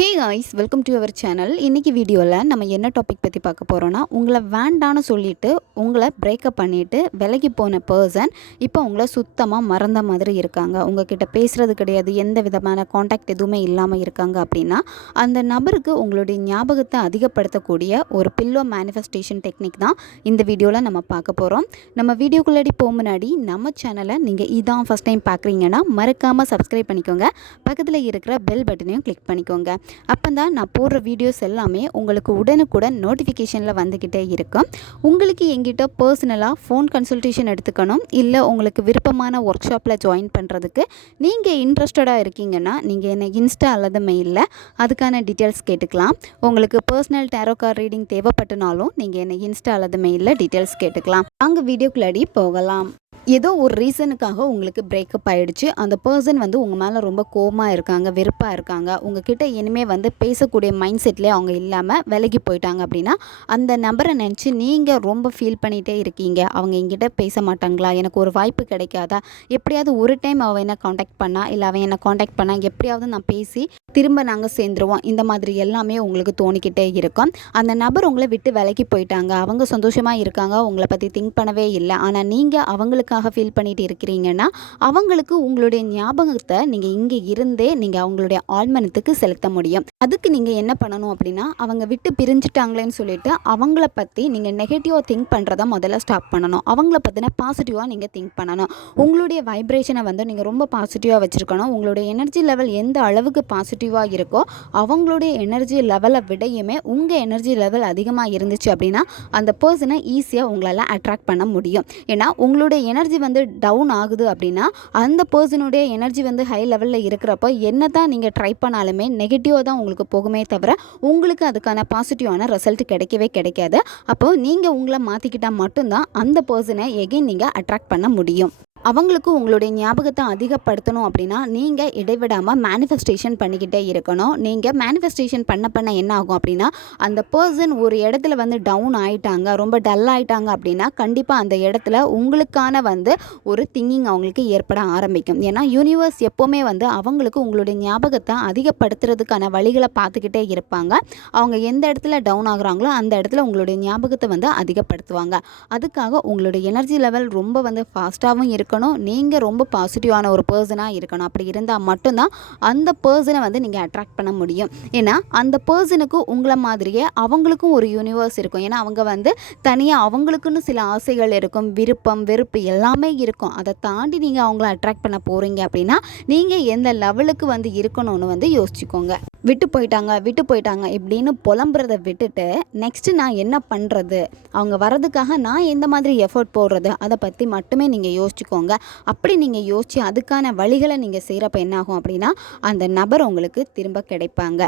Hey guys welcome to our channel இன்றைக்கி வீடியோவில் நம்ம என்ன டாபிக் பற்றி பார்க்க போகிறோன்னா உங்களை வேண்டான்னு சொல்லிவிட்டு உங்களை பிரேக்கப் பண்ணிவிட்டு விலகி போன பர்சன் இப்போ உங்களை சுத்தமாக மறந்த மாதிரி இருக்காங்க. உங்ககிட்ட பேசுகிறது கிடையாது எந்த விதமான காண்டாக்ட் எதுவுமே இல்லாமல் இருக்காங்க அப்படின்னா அந்த நபருக்கு உங்களுடைய ஞாபகத்தை அதிகப்படுத்தக்கூடிய ஒரு பில்லோ மேனிஃபெஸ்டேஷன் டெக்னிக் தான் இந்த வீடியோவில் நம்ம பார்க்க போகிறோம் நம்ம வீடியோக்குள்ளாடி போக முன்னாடி நம்ம சேனலை நீங்கள் இதான் ஃபஸ்ட் டைம் பார்க்குறீங்கன்னா மறக்காமல் சப்ஸ்கிரைப் பண்ணிக்கோங்க. பக்கத்தில் இருக்கிற பெல் பட்டனையும் கிளிக் பண்ணிக்கோங்க. அப்போ தான் நான் போடுற வீடியோஸ் எல்லாமே உங்களுக்கு உடனுக்குடன் நோட்டிஃபிகேஷனில் வந்துக்கிட்டே இருக்கும். உங்களுக்கு எங்கிட்ட பர்சனலாக ஃபோன் கன்சல்டேஷன் எடுத்துக்கணும். இல்லை உங்களுக்கு விருப்பமான ஒர்க் ஷாப்பில் ஜாயின் பண்ணுறதுக்கு நீங்கள் இன்ட்ரெஸ்டடாக இருக்கீங்கன்னா நீங்கள் என்னை இன்ஸ்டா அல்லது மெயிலில் அதுக்கான டீட்டெயில்ஸ் கேட்டுக்கலாம். உங்களுக்கு பர்சனல் டேரோ கார்டு ரீடிங் தேவைப்பட்டனாலும் நீங்கள் என்னை இன்ஸ்டா அல்லது மெயிலில் டீட்டெயில்ஸ் கேட்டுக்கலாம். அங்கே வீடியோக்குள்ளாடி போகலாம். ஏதோ ஒரு ரீசனுக்காக உங்களுக்கு பிரேக்கப் ஆகிடுச்சு அந்த பர்சன் வந்து உங்கள் மேலே ரொம்ப கோமாக இருக்காங்க வெறுப்பாக இருக்காங்க. உங்ககிட்ட இனிமேல் வந்து பேசக்கூடிய மைண்ட் செட்லேயே அவங்க இல்லாமல் விலகி போயிட்டாங்க அப்படின்னா அந்த நபரை நினச்சி நீங்கள் ரொம்ப ஃபீல் பண்ணிகிட்டே இருக்கீங்க. அவங்க எங்கிட்ட பேச மாட்டாங்களா? எனக்கு ஒரு வாய்ப்பு கிடைக்காதா? எப்படியாவது ஒரு டைம் அவள் என்ன காண்டாக்ட் பண்ணா? இல்லை அவன் என்ன காண்டாக்ட் பண்ணா? எப்படியாவது நான் பேசி திரும்ப நாங்கள் சேர்ந்துருவோம். இந்த மாதிரி எல்லாமே உங்களுக்கு தோணிக்கிட்டே இருக்கும். அந்த நபர் உங்களை விட்டு விலகி போயிட்டாங்க. அவங்க சந்தோஷமாக இருக்காங்க. உங்களை பற்றி திங்க் பண்ணவே இல்லை. ஆனால் நீங்கள் அவங்களுக்காக ஃபீல் பண்ணிட்டு இருக்கிறீங்கன்னா அவங்களுக்கு உங்களுடைய ஞாபகத்தை நீங்கள் இங்கே இருந்தே நீங்கள் அவங்களுடைய ஆழ்மனத்துக்கு செலுத்த முடியும். அதுக்கு நீங்கள் என்ன பண்ணணும் அப்படின்னா அவங்க விட்டு பிரிஞ்சுட்டாங்களேன்னு சொல்லிட்டு அவங்கள பற்றி நீங்கள் நெகட்டிவாக திங்க் பண்ணுறத முதல்ல ஸ்டாப் பண்ணணும். அவங்கள பற்றின பாசிட்டிவாக நீங்கள் திங்க் பண்ணணும். உங்களுடைய வைப்ரேஷனை வந்து நீங்கள் ரொம்ப பாசிட்டிவாக வச்சுருக்கணும். உங்களுடைய எனர்ஜி லெவல் எந்த அளவுக்கு பாசிட்டிவாக இருக்கோ அவங்களுடைய எனர்ஜி லெவலை விடையுமே உங்கள் எனர்ஜி லெவல் அதிகமாக இருந்துச்சு அப்படின்னா அந்த பர்சனை ஈஸியாக உங்களால் அட்ராக்ட் பண்ண முடியும். ஏன்னா உங்களுடைய எனர்ஜி வந்து டவுன் ஆகுது அப்படின்னா அந்த பர்சனுடைய எனர்ஜி வந்து ஹை லெவலில் இருக்கிறப்போ என்ன தான் நீங்கள் ட்ரை பண்ணாலுமே நெகட்டிவாக தான் உங்களுக்கு போகுமே தவிர உங்களுக்கு அதுக்கான பாசிட்டிவான ரிசல்ட் கிடைக்கவே கிடைக்காது. அப்போது நீங்கள் உங்களை மாற்றிக்கிட்டால் மட்டும்தான் அந்த பர்சனை எகைன் நீங்கள் அட்ராக்ட் பண்ண முடியும். அவங்களுக்கு உங்களுடைய ஞாபகத்தை அதிகப்படுத்தணும் அப்படின்னா நீங்கள் இடைவிடாமல் மேனிஃபெஸ்டேஷன் பண்ணிக்கிட்டே இருக்கணும். நீங்கள் மேனிஃபெஸ்டேஷன் பண்ண பண்ண என்ன ஆகும் அப்படின்னா அந்த பர்சன் ஒரு இடத்துல வந்து டவுன் ஆகிட்டாங்க ரொம்ப டல் ஆகிட்டாங்க அப்படின்னா கண்டிப்பாக அந்த இடத்துல உங்களுக்கான வந்து ஒரு திங்கிங் அவங்களுக்கு ஏற்பட ஆரம்பிக்கும். ஏன்னா யூனிவர்ஸ் எப்போவுமே வந்து அவங்களுக்கு உங்களுடைய ஞாபகத்தை அதிகப்படுத்துறதுக்கான வழிகளை பார்த்துக்கிட்டே இருப்பாங்க. அவங்க எந்த இடத்துல டவுன் ஆகுறாங்களோ அந்த இடத்துல உங்களுடைய ஞாபகத்தை வந்து அதிகப்படுத்துவாங்க. அதுக்காக உங்களுடைய எனர்ஜி லெவல் ரொம்ப வந்து ஃபாஸ்ட்டாகவும் இருக்கும் இருக்கணும். நீங்கள் ரொம்ப பாசிட்டிவான ஒரு பர்சனாக இருக்கணும். அப்படி இருந்தால் மட்டும்தான் அந்த பர்சனை வந்து நீங்கள் அட்ராக்ட் பண்ண முடியும். ஏன்னா அந்த பர்சனுக்கு உங்களை மாதிரியே அவங்களுக்கும் ஒரு யூனிவர்ஸ் இருக்கும். ஏன்னா அவங்க வந்து தனியாக அவங்களுக்குன்னு சில ஆசைகள் இருக்கும். விருப்பம் வெறுப்பு எல்லாமே இருக்கும். அதை தாண்டி நீங்கள் அவங்கள அட்ராக்ட் பண்ண போகிறீங்க அப்படின்னா நீங்கள் எந்த லெவலுக்கு வந்து இருக்கணும்னு வந்து யோசிச்சுக்கோங்க. விட்டு போயிட்டாங்க விட்டு போயிட்டாங்க இப்படின்னு புலம்புறத விட்டுட்டு நெக்ஸ்ட்டு நான் என்ன பண்ணுறது அவங்க வரதுக்காக நான் எந்த மாதிரி எஃபர்ட் போடுறது? அதை பற்றி மட்டுமே நீங்கள் யோசிச்சுக்கோங்க. அப்படி நீங்கள் யோசித்து அதுக்கான வழிகளை நீங்கள் செய்கிறப்ப என்ன ஆகும் அப்படின்னா அந்த நபர் உங்களுக்கு திரும்ப கிடைப்பாங்க.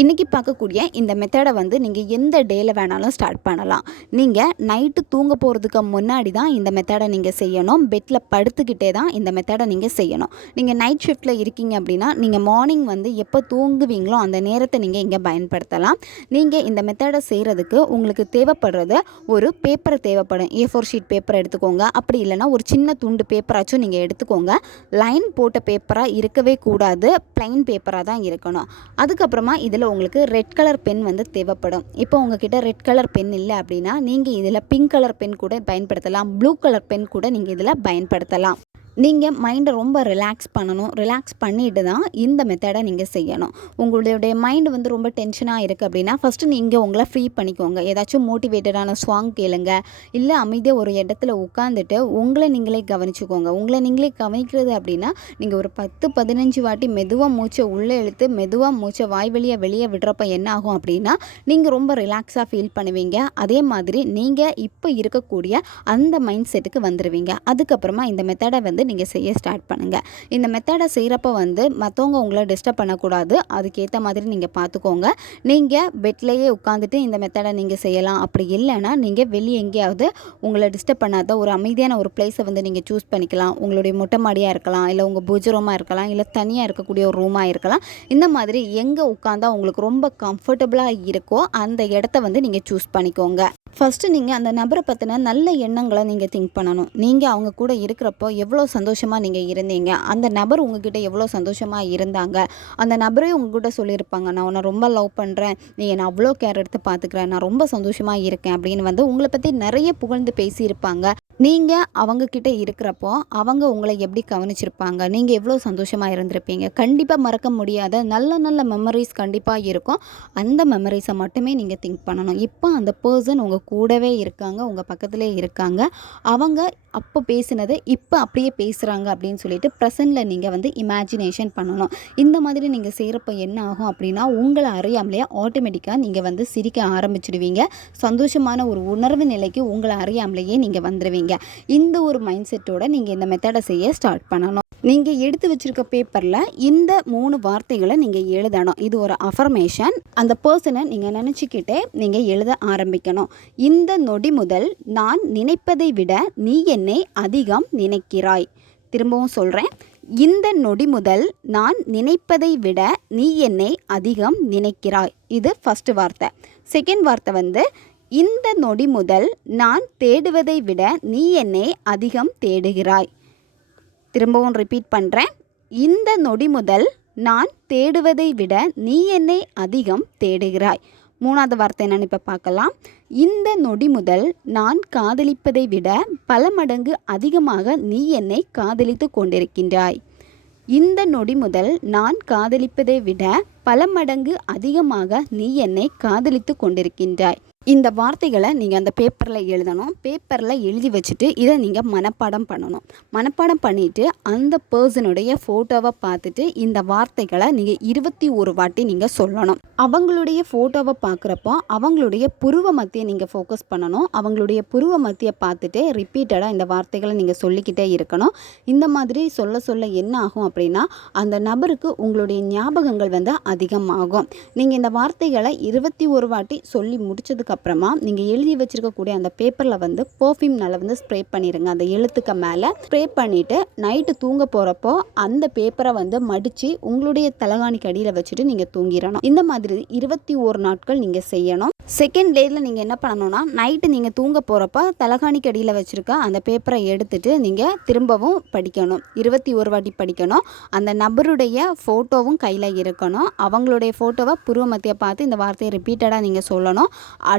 இன்றைக்கி பார்க்கக்கூடிய இந்த மெத்தடை வந்து நீங்கள் எந்த டேயில் வேணாலும் ஸ்டார்ட் பண்ணலாம். நீங்கள் நைட்டு தூங்க போகிறதுக்கு முன்னாடி தான் இந்த மெத்தடை நீங்கள் செய்யணும். பெட்டில் படுத்துக்கிட்டே தான் இந்த மெத்தடை நீங்கள் செய்யணும். நீங்கள் நைட் ஷிஃப்ட்டில் இருக்கீங்க அப்படின்னா நீங்கள் மார்னிங் வந்து எப்போ தூங்குவீங்களோ அந்த நேரத்தை நீங்கள் இங்கே பயன்படுத்தலாம். நீங்கள் இந்த மெத்தடை செய்கிறதுக்கு உங்களுக்கு தேவைப்படுறது ஒரு பேப்பர் தேவைப்படும். ஏ ஃபோர் ஷீட் பேப்பர் எடுத்துக்கோங்க. அப்படி இல்லைன்னா ஒரு சின்ன துண்டு பேப்பராச்சும் நீங்கள் எடுத்துக்கோங்க. லைன் போட்ட பேப்பராக இருக்கவே கூடாது. ப்ளைன் பேப்பராக தான் இருக்கணும். அதுக்கப்புறமா இதில் உங்களுக்கு ரெட் கலர் பென் வந்து தேவைப்படும். இப்போ உங்ககிட்ட ரெட் கலர் பென் இல்லை அப்படின்னா நீங்கள் இதில் பிங்க் கலர் பென் கூட பயன்படுத்தலாம் ப்ளூ கலர் பென் கூட நீங்கள் இதில் பயன்படுத்தலாம். நீங்கள் மைண்டை ரொம்ப ரிலாக்ஸ் பண்ணணும். ரிலாக்ஸ் பண்ணிட்டு தான் இந்த மெத்தடை நீங்கள் செய்யணும். உங்களுடைய மைண்டு வந்து ரொம்ப டென்ஷனாக இருக்குது அப்படின்னா ஃபஸ்ட்டு நீங்கள் உங்களை ஃப்ரீ பண்ணிக்கோங்க. ஏதாச்சும் மோட்டிவேட்டடான சாங் கேளுங்க. இல்லை அமைதியாக ஒரு இடத்துல உட்காந்துட்டு உங்களை நீங்களே கவனிச்சுக்கோங்க. உங்களை நீங்களே கவனிக்கிறது அப்படின்னா நீங்கள் ஒரு பத்து பதினஞ்சு வாட்டி மெதுவாக மூச்சை உள்ளே இழுத்து மெதுவாக மூச்சை வாய் வெளியே வெளியே விடுறப்ப என்ன ஆகும் அப்படின்னா நீங்கள் ரொம்ப ரிலாக்ஸாக ஃபீல் பண்ணுவீங்க. அதே மாதிரி நீங்கள் இப்போ இருக்கக்கூடிய அந்த மைண்ட் செட்டுக்கு வந்துடுவீங்க அதுக்கப்புறமா இந்த மெத்தடை வந்து நீங்கள் செய்ய ஸ்டார்ட் பண்ணுங்கள் இந்த மெத்தடை செய்கிறப்ப வந்து மற்றவங்க உங்களை டிஸ்டர்ப் பண்ணக்கூடாது. அதுக்கேற்ற மாதிரி நீங்கள் பார்த்துக்கோங்க நீங்கள் பெட்லேயே உட்காந்துட்டு இந்த மெத்தடை நீங்கள் செய்யலாம். அப்படி இல்லைன்னா நீங்கள் வெளியே எங்கேயாவது உங்களை டிஸ்டர்ப் பண்ணாத ஒரு அமைதியான ஒரு பிளேஸை வந்து நீங்கள் சூஸ் பண்ணிக்கலாம். உங்களுடைய மொட்டை மாடியாக இருக்கலாம் இல்லை உங்கள் பூஜை ரூமாக இருக்கலாம் இல்லை தனியாக இருக்கக்கூடிய ஒரு ரூமாக இருக்கலாம். இந்த மாதிரி எங்கே உட்காந்தா உங்களுக்கு ரொம்ப கம்ஃபர்டபுளாக இருக்கோ அந்த இடத்த வந்து நீங்கள் சூஸ் பண்ணிக்கோங்க. ஃபஸ்ட்டு நீங்கள் அந்த நபரை பற்றின நல்ல எண்ணங்களை நீங்கள் திங்க் பண்ணணும். நீங்கள் அவங்க கூட இருக்கிறப்போ எவ்வளோ சந்தோஷமாக நீங்கள் இருந்தீங்க? அந்த நபர் உங்ககிட்ட எவ்வளோ சந்தோஷமாக இருந்தாங்க? அந்த நபரே உங்ககிட்ட சொல்லியிருப்பாங்க நான் உன்னை ரொம்ப லவ் பண்ணுறேன் நீ என்னை அவ்வளோ கேர் எடுத்து பார்த்துக்கிறேன் நான் ரொம்ப சந்தோஷமாக இருக்கேன். அப்படின்னு வந்து உங்களை பற்றி நிறைய புகழ்ந்து பேசியிருப்பாங்க. நீங்கள் அவங்கக்கிட்ட இருக்கிறப்போ அவங்க உங்களை எப்படி கவனிச்சிருப்பாங்க? நீங்கள் எவ்வளோ சந்தோஷமாக இருந்திருப்பீங்க? கண்டிப்பாக மறக்க முடியாத நல்ல நல்ல மெமரிஸ் கண்டிப்பாக இருக்கும். அந்த மெமரிஸை மட்டுமே நீங்கள் திங்க் பண்ணணும். இப்போ அந்த பர்சன் உங்கள் கூடவே இருக்காங்க உங்கள் பக்கத்திலே இருக்காங்க. அவங்க அப்போ பேசினது இப்போ அப்படியே பேசுகிறாங்க அப்படின்னு சொல்லிட்டு ப்ரெசண்டில் நீங்கள் வந்து இமேஜினேஷன் பண்ணணும். இந்த மாதிரி நீங்கள் செய்கிறப்ப என்ன ஆகும் அப்படின்னா உங்களை அறியாமலேயே ஆட்டோமேட்டிக்காக நீங்கள் வந்து சிரிக்க ஆரம்பிச்சிடுவீங்க. சந்தோஷமான ஒரு உணர்வு நிலைக்கு உங்களை அறியாமலேயே நீங்கள் வந்துடுவீங்க இந்த ஒரு மைண்ட் செட்டோட நீங்கள் இந்த மெத்தடை செய்ய ஸ்டார்ட் பண்ணணும். நீங்கள் எடுத்து வச்சிருக்க பேப்பரில் இந்த மூணு வார்த்தைகளை நீங்கள் எழுதணும். இது ஒரு அஃபர்மேஷன் அந்த பர்சனை நீங்கள் நினச்சிக்கிட்டே நீங்கள் எழுத ஆரம்பிக்கணும். இந்த நொடி முதல் நான் நினைப்பதை விட நீ என்னை அதிகம் நினைக்கிறாய். திரும்பவும் சொல்கிறேன் இந்த நொடி முதல் நான் நினைப்பதை விட நீ என்னை அதிகம் நினைக்கிறாய். இது ஃபஸ்ட்டு வார்த்தை. செகண்ட் வார்த்தை வந்து இந்த நொடி முதல் நான் தேடுவதை விட நீ என்னை அதிகம் தேடுகிறாய். திரும்பவும் ரிப்பீட் பண்ணுறேன் இந்த நொடி முதல் நான் தேடுவதை விட நீ என்னை அதிகம் தேடுகிறாய். மூணாவது வார்த்தை என்னன்னு இப்போ பார்க்கலாம். இந்த நொடி முதல் நான் காதலிப்பதை விட பல மடங்கு அதிகமாக நீ என்னை காதலித்து கொண்டிருக்கின்றாய். இந்த நொடி முதல் நான் காதலிப்பதை விட பல மடங்கு அதிகமாக நீ என்னை காதலித்து கொண்டிருக்கின்றாய். இந்த வார்த்தைகளை நீங்கள் அந்த பேப்பரில் எழுதணும். பேப்பரில் எழுதி வச்சுட்டு இதை நீங்கள் மனப்பாடம் பண்ணணும். மனப்பாடம் பண்ணிவிட்டு அந்த பர்சனுடைய ஃபோட்டோவை பார்த்துட்டு இந்த வார்த்தைகளை நீங்கள் இருபத்தி ஒரு வாட்டி நீங்கள் சொல்லணும். அவங்களுடைய ஃபோட்டோவை பார்க்குறப்போ அவங்களுடைய புருவ மத்தியை நீங்கள் ஃபோக்கஸ் பண்ணணும். அவங்களுடைய புருவ மத்தியை பார்த்துட்டு ரிப்பீட்டடாக இந்த வார்த்தைகளை நீங்கள் சொல்லிக்கிட்டே இருக்கணும். இந்த மாதிரி சொல்ல சொல்ல என்ன ஆகும் அப்படின்னா அந்த நபருக்கு உங்களுடைய ஞாபகங்கள் வந்து அதிகமாகும். நீங்கள் இந்த வார்த்தைகளை இருபத்தி ஒரு வாட்டி சொல்லி முடிச்சதுக்கு அப்புறமா நீங்கள் எழுதி வச்சுருக்கக்கூடிய அந்த பேப்பரில் வந்து பர்ஃப்யூம்னால வந்து ஸ்ப்ரே பண்ணிடுங்க அந்த எழுத்துக்கு மேலே ஸ்ப்ரே பண்ணிவிட்டு நைட்டு தூங்க போகிறப்போ அந்த பேப்பரை வந்து மடித்து உங்களுடைய தலகாணிக்கு அடியில் வச்சுட்டு நீங்கள் தூங்கிடணும். இந்த மாதிரி இருபத்தி ஒரு நாட்கள் நீங்கள் செய்யணும். செகண்ட் டேயில் நீங்கள் என்ன பண்ணணும்னா நைட்டு நீங்கள் தூங்க போகிறப்ப தலகாணிக்கு அடியில் வச்சுருக்க அந்த பேப்பரை எடுத்துட்டு நீங்கள் திரும்பவும் படிக்கணும். இருபத்தி ஒரு வாட்டி படிக்கணும். அந்த நபருடைய ஃபோட்டோவும் கையில் இருக்கணும். அவங்களுடைய ஃபோட்டோவை புருவ மத்திய பார்த்து இந்த வார்த்தையை ரிப்பீட்டடாக நீங்கள் சொல்லணும்.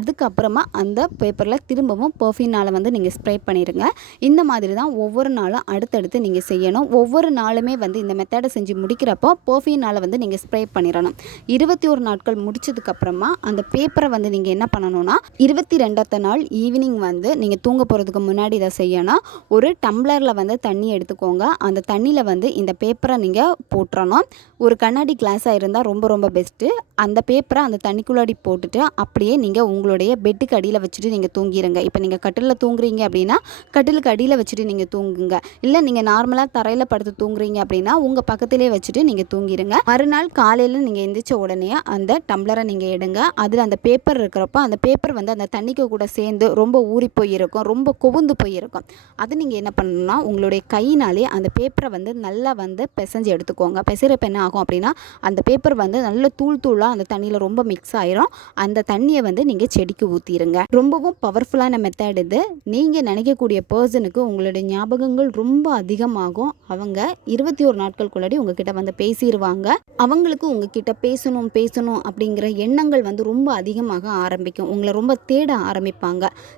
அதுக்கப்புறமா அந்த பேப்பரில் திரும்பவும் பர்ஃப்யூனால் வந்து நீங்கள் ஸ்ப்ரே பண்ணிடுங்க இந்த மாதிரி தான் ஒவ்வொரு நாளும் அடுத்தடுத்து நீங்கள் செய்யணும். ஒவ்வொரு நாளுமே வந்து இந்த மெத்தடை செஞ்சு முடிக்கிறப்போ பர்ஃப்யூனால் வந்து நீங்கள் ஸ்ப்ரே பண்ணிடணும். இருபத்தி ஒரு நாட்கள் முடிச்சதுக்கப்புறமா அந்த பேப்பரை வந்து நீங்கள் என்ன பண்ணணும்னா இருபத்தி ரெண்டாவது நாள் ஈவினிங் வந்து நீங்கள் தூங்க போகிறதுக்கு முன்னாடி இதை செய்யணும். ஒரு டம்ளரில் வந்து தண்ணி எடுத்துக்கோங்க. அந்த தண்ணியில் வந்து இந்த பேப்பரை நீங்கள் போட்டுறணும். ஒரு கண்ணாடி கிளாஸாக இருந்தால் ரொம்ப ரொம்ப பெஸ்ட்டு அந்த பேப்பரை அந்த தண்ணிக்குள்ளாடி போட்டுட்டு அப்படியே நீங்கள் உங்களோட உங்களுடைய பெட்டுக்கு அடியில் வச்சுட்டு நீங்கள் தூங்கிடுங்க இப்போ நீங்கள் கட்டிலில் தூங்குறீங்க அப்படின்னா கட்டிலுக்கு அடியில் வச்சுட்டு நீங்கள் தூங்குங்க. இல்லை நீங்கள் நார்மலாக தரையில் படுத்து தூங்குறீங்க அப்படின்னா உங்கள் பக்கத்திலே வச்சுட்டு நீங்கள் தூங்கிடுங்க மறுநாள் காலையில் நீங்கள் எந்திரிச்ச உடனே அந்த டம்ளரை நீங்கள் எடுங்க. அதில் அந்த பேப்பர் இருக்கிறப்ப அந்த பேப்பர் வந்து அந்த தண்ணிக்கு கூட சேர்ந்து ரொம்ப ஊறி போயிருக்கும். ரொம்ப கொவுந்து போயிருக்கும். அது நீங்கள் என்ன பண்ணணும்னா உங்களுடைய கையினாலே அந்த பேப்பரை வந்து நல்லா வந்து பிசைஞ்சு எடுத்துக்கோங்க. பிசைறப்ப என்ன ஆகும் அப்படின்னா அந்த பேப்பர் வந்து நல்ல தூள் தூளாக அந்த தண்ணியில் ரொம்ப மிக்ஸ் ஆயிரும். அந்த தண்ணியை வந்து நீங்கள் செடி செடிக்கு ஊற்றிடுங்க ரொம்பவும் பவர்ஃபுல்லான மெத்தட் இது. நீங்கள் நினைக்கக்கூடிய பர்சனுக்கு உங்களுடைய ஞாபகங்கள் ரொம்ப அதிகமாகும். அவங்க இருபத்தி ஒரு நாட்களுக்குள்ளாடி உங்ககிட்ட வந்து பேசிடுவாங்க அவங்களுக்கு உங்ககிட்ட பேசணும் பேசணும் அப்படிங்கிற எண்ணங்கள் வந்து ரொம்ப அதிகமாக ஆரம்பிக்கும். உங்களை ரொம்ப தேட ஆரம்பிப்பாங்க.